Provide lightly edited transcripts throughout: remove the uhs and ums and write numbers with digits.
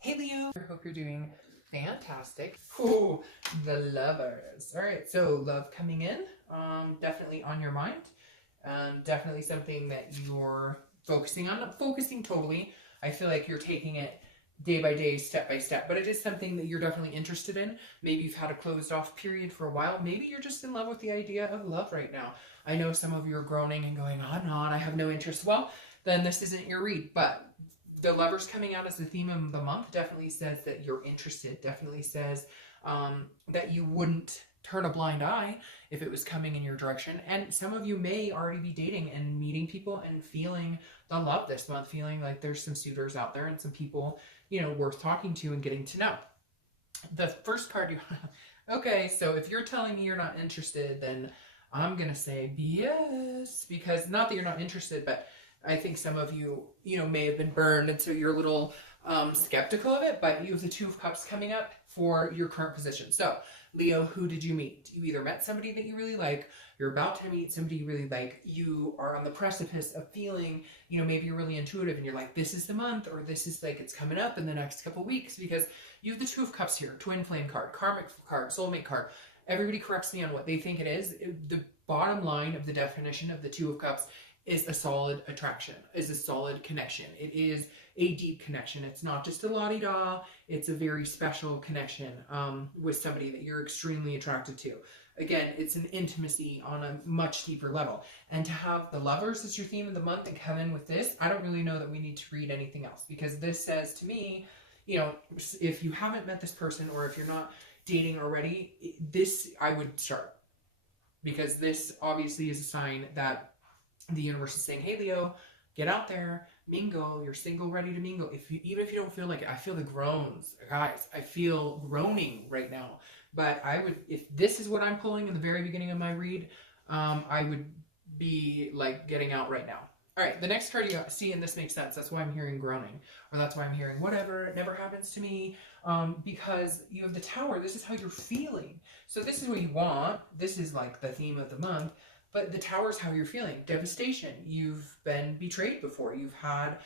Hey Leo, I hope you're doing fantastic. Ooh, the lovers. All right, so love coming in, definitely on your mind. Definitely something that you're focusing on. Not focusing totally. I feel like you're taking it day by day, step by step, but it is something that you're definitely interested in. Maybe you've had a closed off period for a while. Maybe you're just in love with the idea of love right now. I know some of you are groaning and going, I'm not, I have no interest. Well, then this isn't your read, but the lovers coming out as the theme of the month definitely says that you're interested, definitely says that you wouldn't turn a blind eye if it was coming in your direction. And some of you may already be dating and meeting people and feeling the love this month, feeling like there's some suitors out there and some people, worth talking to and getting to know. The first card you have, okay, so if you're telling me you're not interested, then I'm going to say BS, because not that you're not interested, but I think some of you, may have been burned, and so you're a little skeptical of it, but you have the Two of Cups coming up for your current position. So, Leo, who did you meet? You either met somebody that you really like, you're about to meet somebody you really like, you are on the precipice of feeling, maybe you're really intuitive and you're like, this is the month, or this is like, it's coming up in the next couple weeks, because you have the Two of Cups here, Twin Flame card, Karmic card, Soulmate card. Everybody corrects me on what they think it is. The bottom line of the definition of the Two of Cups is a solid attraction, is a solid connection. It is a deep connection. It's not just a la-di-da, it's a very special connection with somebody that you're extremely attracted to. Again, it's an intimacy on a much deeper level. And to have the lovers as your theme of the month and come in with this, I don't really know that we need to read anything else, because this says to me, if you haven't met this person, or if you're not dating already, this I would start. Because this obviously is a sign that the universe is saying, hey Leo, get out there, mingle, you're single, ready to mingle. Even if you don't feel like it, I feel the groans. Guys, I feel groaning right now. But if this is what I'm pulling in the very beginning of my read, I would be like getting out right now. All right, the next card you see, and this makes sense, that's why I'm hearing groaning, or that's why I'm hearing whatever, it never happens to me, because you have the Tower. This is how you're feeling. So this is what you want. This is like the theme of the month. But the Tower is how you're feeling. Devastation. You've been betrayed before. You've had,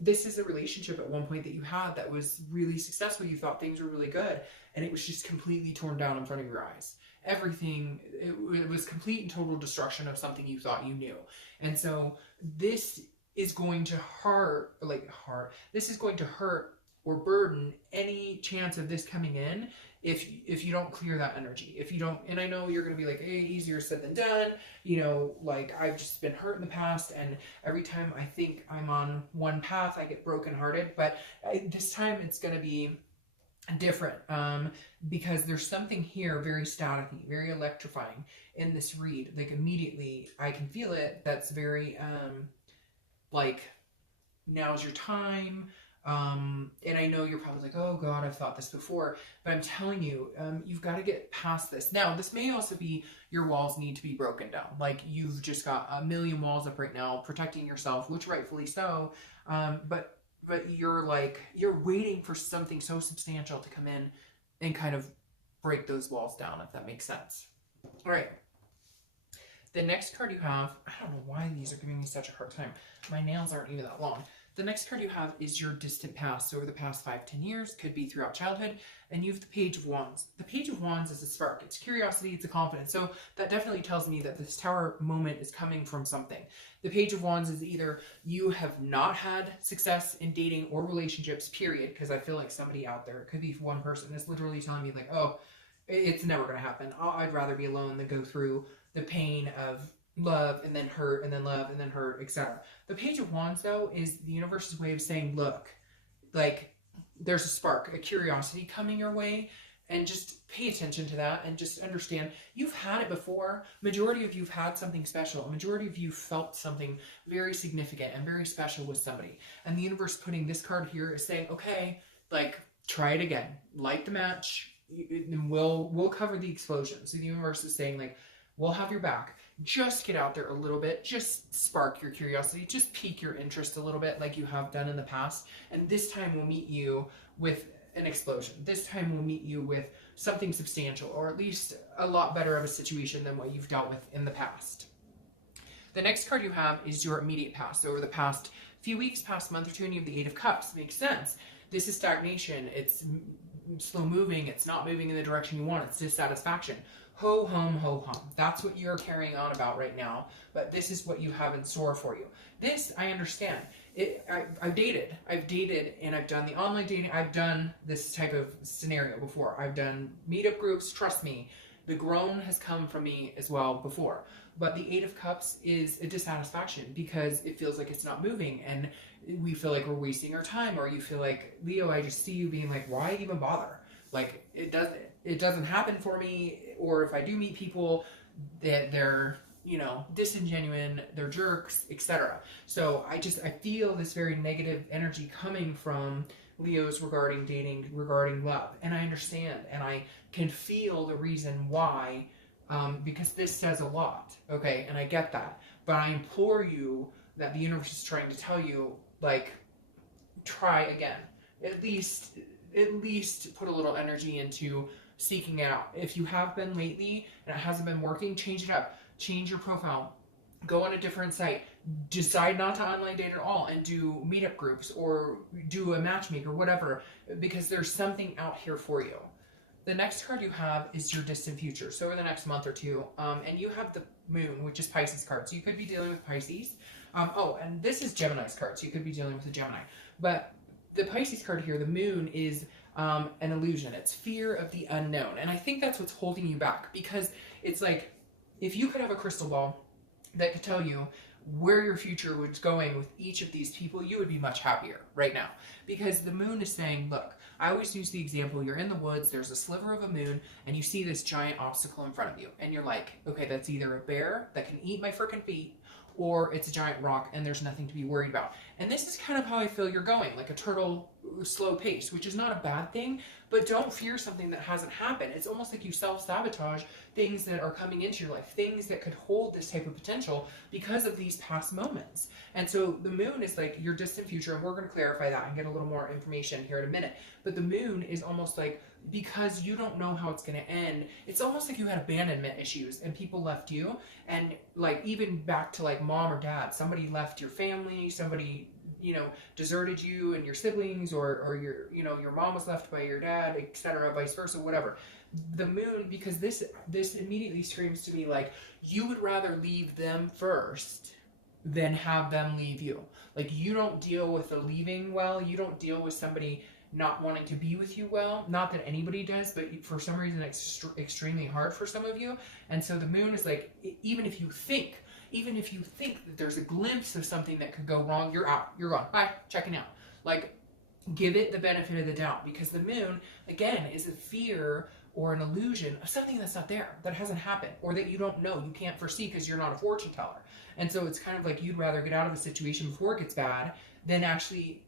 this is a relationship at one point that you had that was really successful. You thought things were really good, and it was just completely torn down in front of your eyes. Everything, it was complete and total destruction of something you thought you knew. And so this is going to this is going to hurt or burden any chance of this coming in if you don't clear that energy. If you don't, and I know you're going to be like, hey, easier said than done, like I've just been hurt in the past, and every time I think I'm on one path I get brokenhearted, but this time it's going to be different, because there's something here very staticky, very electrifying in this read. Like immediately I can feel it. That's very like, now's your time. And I know you're probably like, oh God, I've thought this before, but I'm telling you, you've got to get past this. Now, this may also be your walls need to be broken down. Like you've just got a million walls up right now protecting yourself, which rightfully so. But you're waiting for something so substantial to come in and kind of break those walls down, if that makes sense. All right. The next card you have, I don't know why these are giving me such a hard time. My nails aren't even that long. The next card you have is your distant past. So over the past 5-10 years, could be throughout childhood, and you have the Page of Wands. The Page of Wands is a spark. It's curiosity, it's a confidence. So that definitely tells me that this Tower moment is coming from something. The Page of Wands is either you have not had success in dating or relationships, period, because I feel like somebody out there, it could be one person, is literally telling me like, oh, it's never going to happen. I'd rather be alone than go through the pain of love and then hurt and then love and then hurt, etc. The Page of Wands, though, is the universe's way of saying, look, like there's a spark, a curiosity coming your way, and just pay attention to that and just understand you've had it before. Majority of you've had something special. A majority of you felt something very significant and very special with somebody. And the universe putting this card here is saying, okay, like try it again. Light the match, and we'll cover the explosion. So the universe is saying like, we'll have your back. Just get out there a little bit. Just spark your curiosity. Just pique your interest a little bit like you have done in the past. And this time we'll meet you with an explosion. This time we'll meet you with something substantial, or at least a lot better of a situation than what you've dealt with in the past. The next card you have is your immediate past. So over the past few weeks, past month or two, and you have the Eight of Cups. Makes sense. This is stagnation. It's slow moving. It's not moving in the direction you want. It's dissatisfaction. Ho hum, ho hum. That's what you're carrying on about right now, but this is what you have in store for you. This, I understand. I've dated, and I've done the online dating. I've done this type of scenario before. I've done meetup groups. Trust me, the groan has come from me as well before. But the Eight of Cups is a dissatisfaction because it feels like it's not moving, and we feel like we're wasting our time, or you feel like, Leo, I just see you being like, why even bother? Like, it doesn't happen for me. Or if I do meet people, that they're, disingenuine, they're jerks, etc. So I feel this very negative energy coming from Leos regarding dating, regarding love. And I understand, and I can feel the reason why, because this says a lot, okay? And I get that. But I implore you that the universe is trying to tell you, like, try again. At least put a little energy into seeking it out. If you have been lately and it hasn't been working, change it up. Change your profile. Go on a different site. Decide not to online date at all and do meetup groups or do a matchmaker, whatever, because there's something out here for you. The next card you have is your distant future. So over the next month or two, and you have the moon, which is Pisces card. So you could be dealing with Pisces. And this is Gemini's card. So you could be dealing with a Gemini. But the Pisces card here, the moon, is an illusion. It's fear of the unknown. And I think that's what's holding you back, because it's like, if you could have a crystal ball that could tell you where your future was going with each of these people, you would be much happier right now. Because the moon is saying, look, I always use the example, you're in the woods, there's a sliver of a moon, and you see this giant obstacle in front of you. And you're like, okay, that's either a bear that can eat my frickin' feet, or it's a giant rock and there's nothing to be worried about. And this is kind of how I feel you're going, like a turtle, slow pace, which is not a bad thing, but don't fear something that hasn't happened. It's almost like you self-sabotage things that are coming into your life, things that could hold this type of potential because of these past moments. And so the moon is like your distant future, and we're going to clarify that and get a little more information here in a minute. But the moon is almost like, because you don't know how it's going to end, it's almost like you had abandonment issues and people left you. And like, even back to like mom or dad, somebody left your family, somebody deserted you and your siblings, or your mom was left by your dad, etc., vice versa, whatever. The moon, because this immediately screams to me like you would rather leave them first than have them leave you. Like, you don't deal with the leaving well. You don't deal with somebody not wanting to be with you well. Not that anybody does, but for some reason it's extremely hard for some of you. And so the moon is like, even if you think that there's a glimpse of something that could go wrong, you're out. You're gone. Bye. Checking out. Like, give it the benefit of the doubt, because the moon, again, is a fear or an illusion of something that's not there, that hasn't happened, or that you don't know, you can't foresee because you're not a fortune teller. And so it's kind of like you'd rather get out of a situation before it gets bad than actually,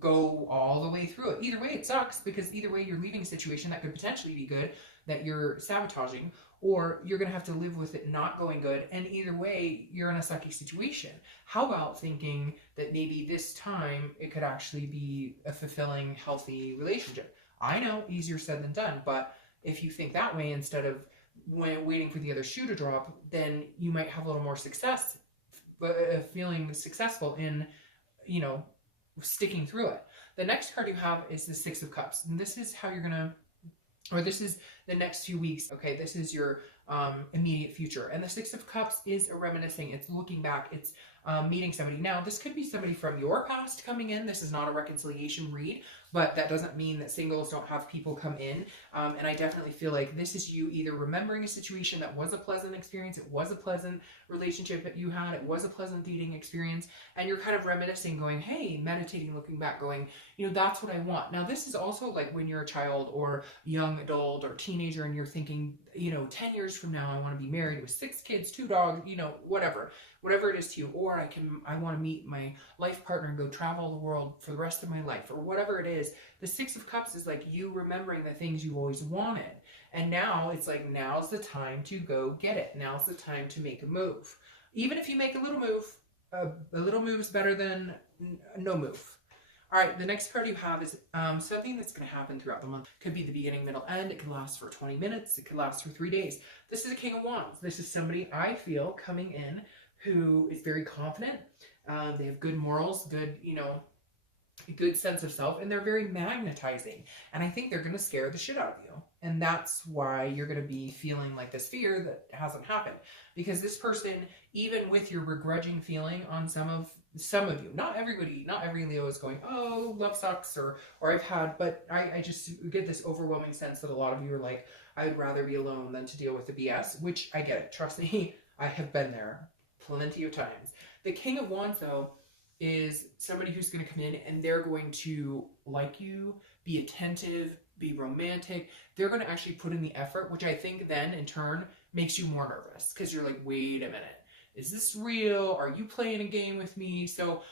go all the way through it. Either way, it sucks, because either way you're leaving a situation that could potentially be good that you're sabotaging, or you're going to have to live with it not going good, and either way you're in a sucky situation. How about thinking that maybe this time it could actually be a fulfilling, healthy relationship? I know, easier said than done, but if you think that way instead of waiting for the other shoe to drop, then you might have a little more success, feeling successful in, sticking through it. The next card you have is the Six of Cups, and this is how you're gonna, or this is the next few weeks. Okay, this is your immediate future. And the Six of Cups is a reminiscing. It's looking back. It's meeting somebody. Now, this could be somebody from your past coming in. This is not a reconciliation read, but that doesn't mean that singles don't have people come in. And I definitely feel like this is you either remembering a situation that was a pleasant experience, it was a pleasant relationship that you had, it was a pleasant dating experience, and you're kind of reminiscing, going, hey, meditating, looking back, going, that's what I want. Now, this is also like when you're a child or young adult or teenager and you're thinking, 10 years from now, I want to be married with 6 kids, 2 dogs, whatever it is to you. Or I want to meet my life partner and go travel the world for the rest of my life, or whatever it is. The Six of Cups is like you remembering the things you always wanted. And now it's like, now's the time to go get it. Now's the time to make a move. Even if you make a little move, a little move is better than no move. All right, the next card you have is something that's going to happen throughout the month. Could be the beginning, middle, end. It could last for 20 minutes. It could last for 3 days. This is a King of Wands. This is somebody I feel coming in who is very confident. They have good morals, good, a good sense of self, and they're very magnetizing. And I think they're going to scare the shit out of you. And that's why you're going to be feeling like this fear that hasn't happened. Because this person, even with your begrudging feeling on some of you, not everybody, not every Leo is going, oh, love sucks, or I've had, but I just get this overwhelming sense that a lot of you are like, I would rather be alone than to deal with the BS, which I get it. Trust me, I have been there plenty of times. The King of Wands, though, is somebody who's going to come in and they're going to like you, be attentive, be romantic. They're going to actually put in the effort, which I think then in turn makes you more nervous because you're like, wait a minute, is this real? Are you playing a game with me? So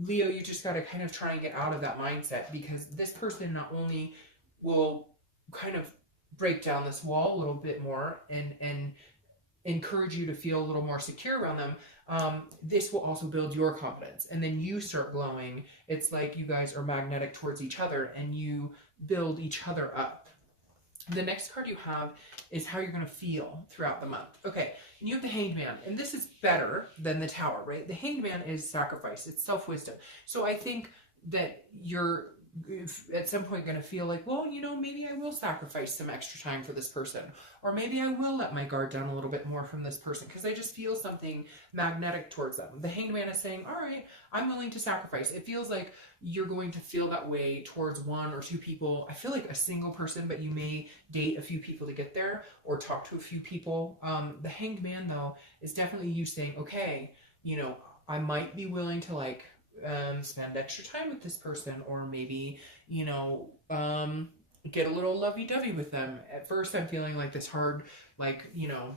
Leo, you just got to kind of try and get out of that mindset, because this person not only will kind of break down this wall a little bit more and encourage you to feel a little more secure around them, this will also build your confidence, and then you start glowing. It's like you guys are magnetic towards each other and you build each other up. The next card you have is how you're going to feel throughout the month. Okay, and you have the Hanged Man, and this is better than the Tower, right? The Hanged Man is sacrifice, it's self-wisdom. So I think that you're at some point going to feel like, well, you know, maybe I will sacrifice some extra time for this person, or maybe I will let my guard down a little bit more from this person because I just feel something magnetic towards them. The Hanged Man is saying, all right, I'm willing to sacrifice. It feels like you're going to feel that way towards one or two people. I feel like a single person, but you may date a few people to get there or talk to a few people. The Hanged Man, though, is definitely you saying, okay, you know, I might be willing to like spend extra time with this person, or maybe, you know, get a little lovey-dovey with them. At first I'm feeling like this hard, like, you know,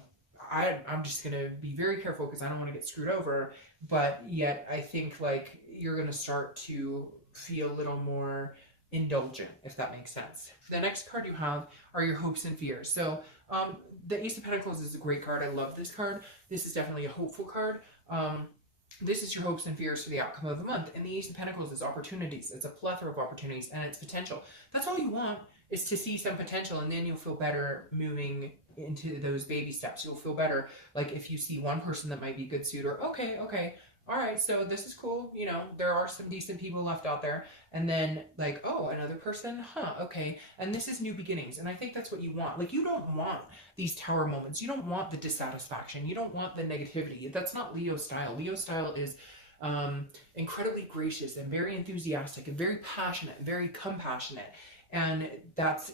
I'm just gonna be very careful because I don't want to get screwed over, but yet I think like you're gonna start to feel a little more indulgent, if that makes sense. The next card you have are your hopes and fears. So the Ace of Pentacles is a great card. I love this card. This is definitely a hopeful card. This is your hopes and fears for the outcome of the month. And the Ace of Pentacles is opportunities. It's a plethora of opportunities, and it's potential. That's all you want, is to see some potential, and then you'll feel better moving into those baby steps. You'll feel better, like if you see one person that might be a good suitor, okay, all right, so this is cool, you know, there are some decent people left out there, and then like, oh, another person, okay, and this is new beginnings, and I think that's what you want. Like, you don't want these tower moments, you don't want the dissatisfaction, you don't want the negativity. That's not Leo style. Leo style is incredibly gracious and very enthusiastic and very passionate, very compassionate. And that's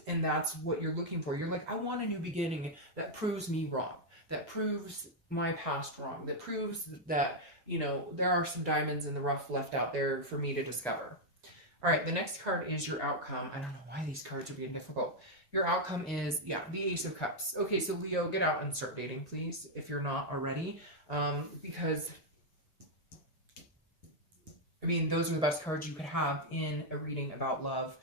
what you're looking for. You're like, I want a new beginning that proves me wrong, that proves my past wrong, that proves that, you know, there are some diamonds in the rough left out there for me to discover. All right, the next card is your outcome. I don't know why these cards are being difficult. Your outcome is, yeah, the Ace of Cups. Okay, so Leo, get out and start dating, please, if you're not already, because I mean, those are the best cards you could have in a reading about love.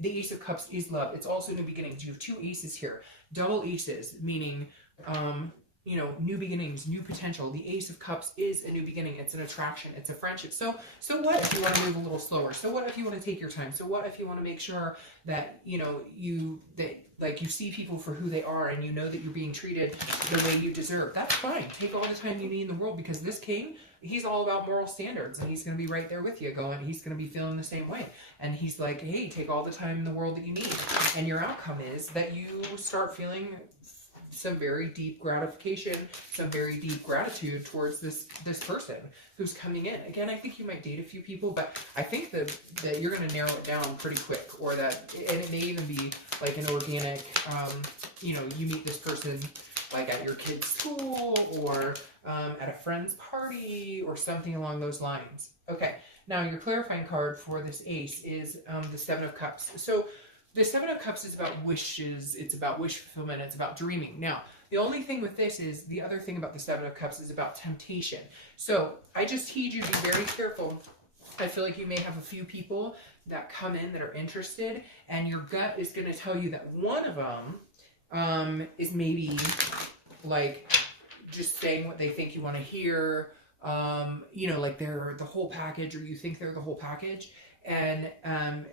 The Ace of Cups is love. It's also new beginnings. You have two aces here. Double aces, meaning, you know, new beginnings, new potential. The Ace of Cups is a new beginning. It's an attraction. It's a friendship. So what if you want to move a little slower? So what if you want to take your time? So what if you want to make sure that, you know, you see people for who they are, and you know that you're being treated the way you deserve? That's fine. Take all the time you need in the world, because this king, he's all about moral standards, and he's going to be right there with you going, he's going to be feeling the same way. And he's like, hey, take all the time in the world that you need. And your outcome is that you start feeling some very deep gratification, some very deep gratitude towards this person who's coming in. Again, I think you might date a few people, but I think that you're going to narrow it down pretty quick, or that, and it may even be like an organic, you know, you meet this person like at your kid's school, or at a friend's party, or something along those lines. Okay, now your clarifying card for this ace is the Seven of Cups. So the Seven of Cups is about wishes, it's about wish fulfillment, it's about dreaming. Now, the only thing with this is, the other thing about the Seven of Cups is about temptation. So I just need you to be very careful. I feel like you may have a few people that come in that are interested, and your gut is going to tell you that one of them is maybe like just saying what they think you want to hear, you know, like they're the whole package, or you think they're the whole package. And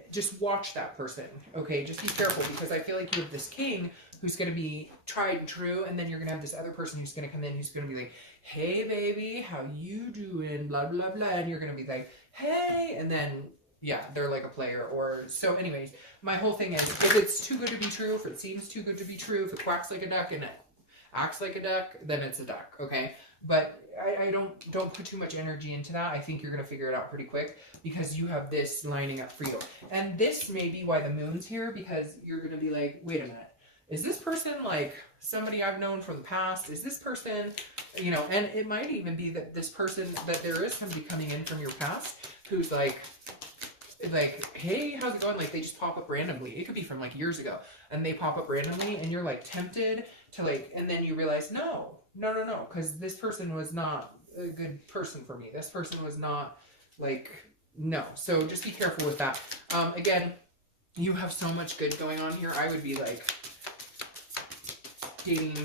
just watch that person, okay? Just be careful, because I feel like you have this king who's going to be tried and true, and then you're going to have this other person who's going to come in who's going to be like, hey, baby, how you doing, blah, blah, blah, and you're going to be like, hey, and then yeah, they're like a player. Or so anyways, my whole thing is, if it's too good to be true, if it seems too good to be true, if it quacks like a duck and it acts like a duck, then it's a duck, okay? But I don't put too much energy into that. I think you're going to figure it out pretty quick because you have this lining up for you. And this may be why the moon's here, because you're going to be like, wait a minute, is this person like somebody I've known from the past? Is this person, you know, and it might even be that this person, that there is somebody coming in from your past who's like, hey, how's it going? Like, they just pop up randomly. It could be from like years ago, and they pop up randomly, and you're like tempted to like, and then you realize, no, because this person was not a good person for me. This person was not like, no. So just be careful with that. Again, you have so much good going on here. I would be like dating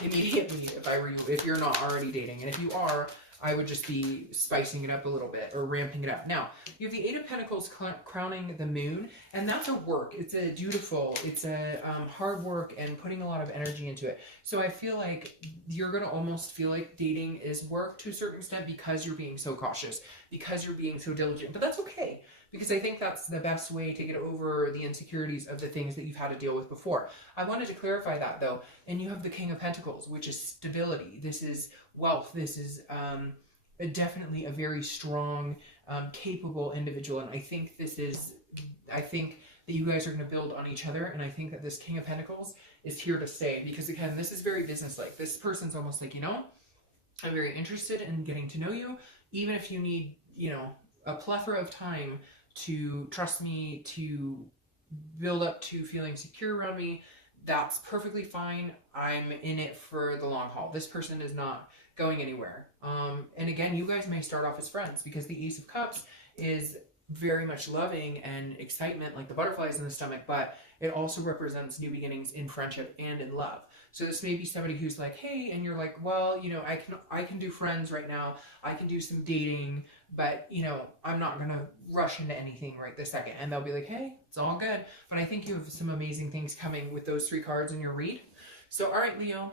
immediately if I were you, if you're not already dating. And if you are, I would just be spicing it up a little bit or ramping it up. Now, you have the Eight of Pentacles crowning the moon, and that's a work. It's a dutiful, it's a hard work and putting a lot of energy into it. So I feel like you're going to almost feel like dating is work to a certain extent because you're being so cautious, because you're being so diligent. But that's okay, because I think that's the best way to get over the insecurities of the things that you've had to deal with before. I wanted to clarify that though. And you have the King of Pentacles, which is stability. This is wealth. This is definitely a very strong, capable individual. And I think that you guys are going to build on each other. And I think that this King of Pentacles is here to stay, because again, this is very businesslike. This person's almost like, you know, I'm very interested in getting to know you, even if you need, you know, a plethora of time to trust me, to build up to feeling secure around me. That's perfectly fine. I'm in it for the long haul. This person is not going anywhere. And again, you guys may start off as friends, because the Ace of Cups is very much loving and excitement, like the butterflies in the stomach, but it also represents new beginnings in friendship and in love. So this may be somebody who's like, hey, and you're like, well, you know, I can do friends right now. I can do some dating, but you know, I'm not going to rush into anything right this second. And they'll be like, hey, it's all good. But I think you have some amazing things coming with those three cards in your read. So, all right, Leo.